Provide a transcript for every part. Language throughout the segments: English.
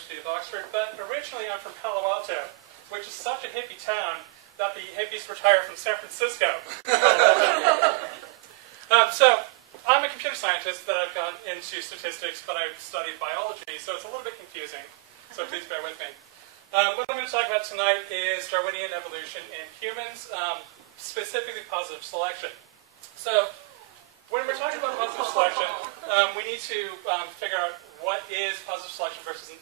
University of Oxford, but originally I'm from Palo Alto, which is such a hippie town that the hippies retire from San Francisco. So I'm a computer scientist that I've gone into statistics, but I've studied biology, so it's a little bit confusing, so please bear with me. What I'm going to talk about tonight is Darwinian evolution in humans, specifically positive selection. So when we're talking about positive selection, we need to figure out what is positive selection versus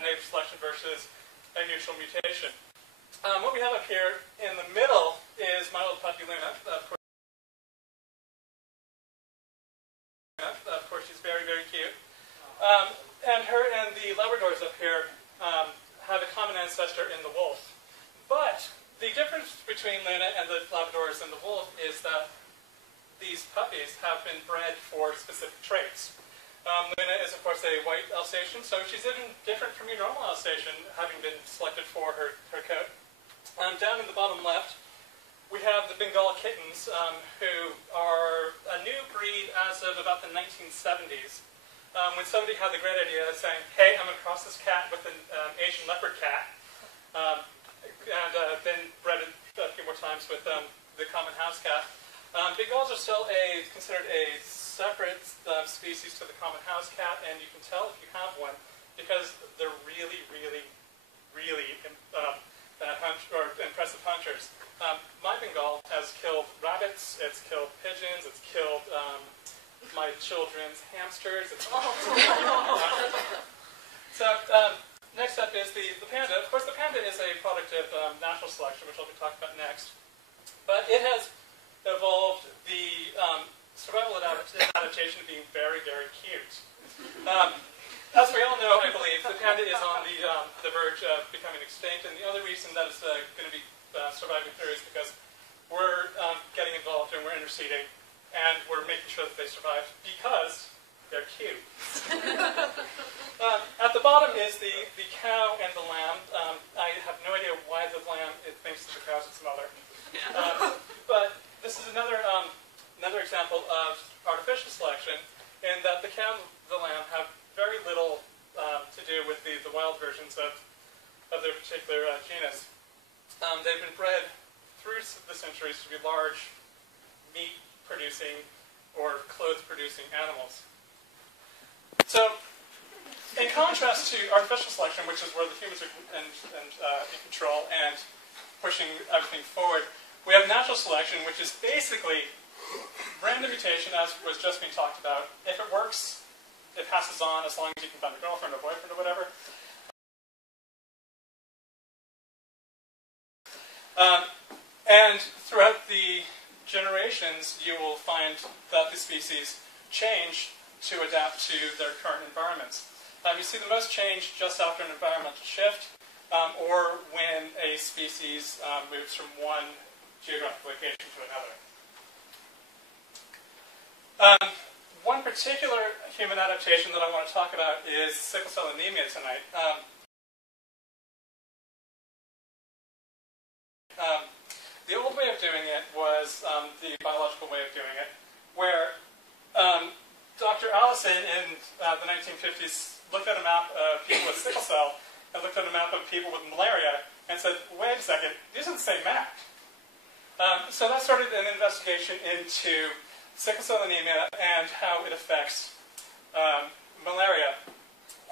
native selection versus a neutral mutation. What we have up here in the middle is my little puppy Luna. Of course, she's very, very cute. And her and the Labradors up here have a common ancestor in the wolf. But the difference between Luna and the Labradors and the wolf is that these puppies have been bred for specific traits. Luna is, of course, a white Alsatian, so she's even different from your normal Alsatian, having been selected for her coat. Down in the bottom left, we have the Bengal kittens, who are a new breed as of about the 1970s. When somebody had the great idea of saying, hey, I'm going to cross this cat with an Asian leopard cat, and then bred it a few more times with the common house cat. Bengals are still considered a separate species to the common house cat, and you can tell if you have one because they're really, really, really impressive hunters. My Bengal has killed rabbits, it's killed pigeons, it's killed my children's hamsters. So next up is the panda. Of course, the panda is a product of natural selection, which I'll be talking about next. But it has evolved the survival adaptation of being very, very cute. As we all know, I believe, the panda is on the verge of becoming extinct, and the only reason that it's going to be surviving through is because we're getting involved and we're interceding, and we're making sure that they survive because they're cute. At the bottom is the cow and the lamb. I have no idea why the lamb thinks that the cow's its mother. But this is another example of artificial selection in that the cow and the lamb have very little to do with the wild versions of their particular genus. They've been bred through the centuries to be large, meat-producing or clothes-producing animals. So, in contrast to artificial selection, which is where the humans are in control and pushing everything forward, we have natural selection, which is basically random mutation, as was just being talked about. If it works, it passes on as long as you can find a girlfriend or boyfriend or whatever. And throughout the generations, you will find that the species change to adapt to their current environments. You see the most change just after an environmental shift, or when a species moves from one geographic location to another. One particular human adaptation that I want to talk about is sickle cell anemia tonight. The old way of doing it was the biological way of doing it, where Dr. Allison in the 1950s looked at a map of people with sickle cell and looked at a map of people with malaria and said, wait a second, these are the same map. So that started an investigation into sickle cell anemia and how it affects malaria.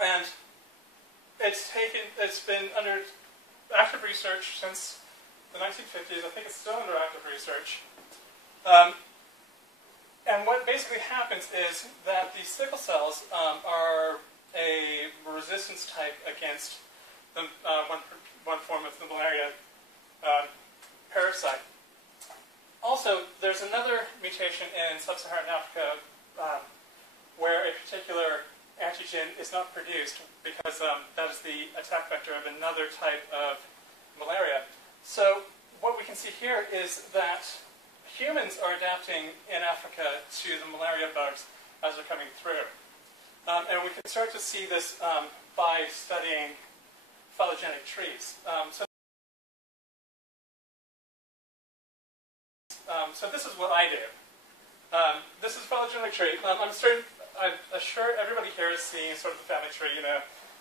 And it's been under active research since the 1950s. I think it's still under active research. And what basically happens is that these sickle cells are a resistance type against the, one form of the malaria parasite. Also, there's another mutation in sub-Saharan Africa where a particular antigen is not produced because that is the attack vector of another type of malaria. So what we can see here is that humans are adapting in Africa to the malaria bugs as they're coming through. And we can start to see this by studying phylogenetic trees. So this is what I do. This is phylogenetic tree. I'm sure everybody here has seen sort of the family tree, you know,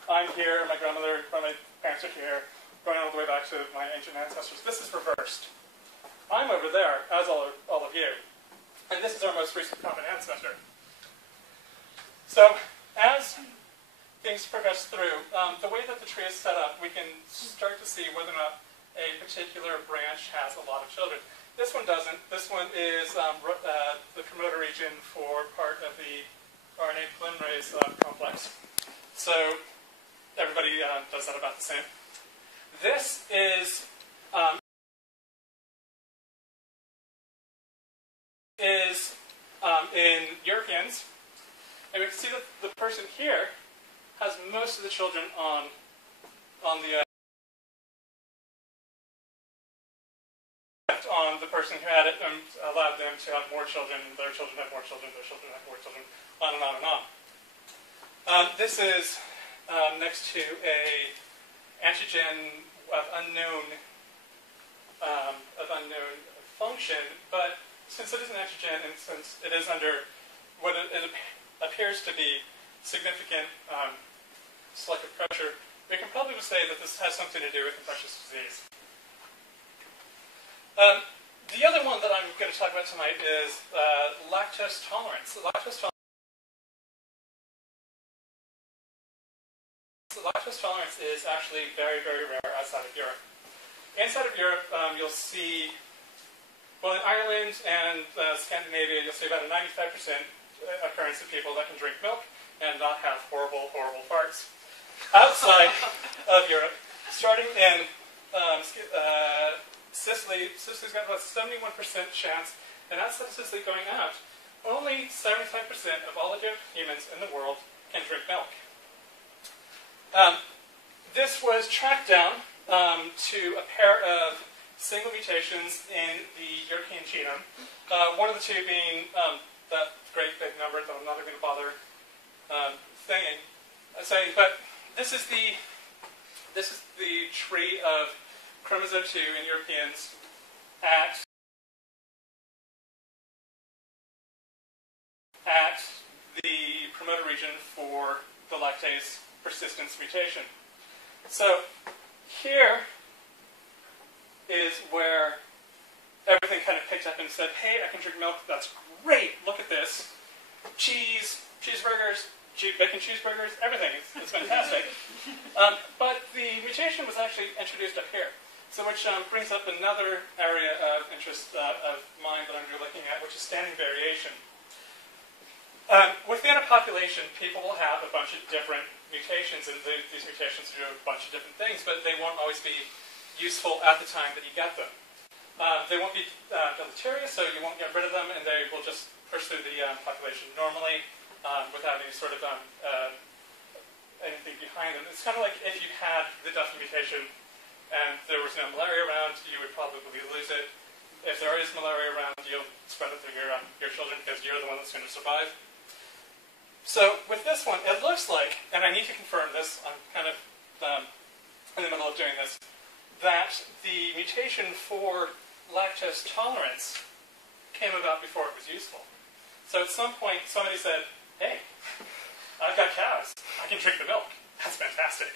I'm here, my grandmother, my parents are here, going all the way back to my ancient ancestors. This is reversed. I'm over there, as all of you. And this is our most recent common ancestor. So, as things progress through, the way that the tree is set up, we can start to see whether or not a particular branch has a lot of children. This one doesn't. This one is the promoter region for part of the RNA polymerase complex. So, everybody does that about the same. This is in Europeans, and we can see that the person here has most of the children on the person who had it, and allowed them to have more children. Their children have more children. Their children have more children. On and on and on. This is next to a antigen of unknown function, but since it is an antigen and since it is under what it appears to be significant selective pressure, we can probably say that this has something to do with infectious disease. The other one that I'm going to talk about tonight is lactose tolerance. Lactose tolerance is actually very, very rare outside of Europe. Inside of Europe, you'll see, well, in Ireland and Scandinavia, you'll see about a 95% occurrence of people that can drink milk and not have horrible, horrible farts. Outside of Europe, starting in Sicily, Sicily's got about 71% chance, and outside of Sicily going out, only 75% of all the humans in the world can drink milk. This was tracked down to a pair of single mutations in the European genome. One of the two being that great big number that I'm not even going to bother saying, but this is the tree of chromosome 2 in Europeans at the promoter region for the lactase persistence mutation. So here is where everything kind of picked up and said, hey, I can drink milk, that's great, look at this. Cheese, cheeseburgers, bacon cheeseburgers, everything, it's fantastic. But the mutation was actually introduced up here, so which brings up another area of interest of mine that I'm going to be looking at, which is standing variation. Within a population, people will have a bunch of different mutations, and these mutations do a bunch of different things, but they won't always be useful at the time that you get them. They won't be deleterious, so you won't get rid of them, and they will just push through the population normally without any sort of anything behind them. It's kind of like if you had the Duffy mutation and there was no malaria around, you would probably lose it. If there is malaria around, you'll spread it through your children because you're the one that's going to survive. So with this one, it looks like, and I need to confirm this, I'm kind of in the middle of doing this, that the mutation for lactose tolerance came about before it was useful. So at some point, somebody said, hey, I've got cows. I can drink the milk. That's fantastic.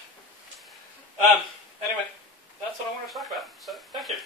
Anyway, that's what I want to talk about. So thank you.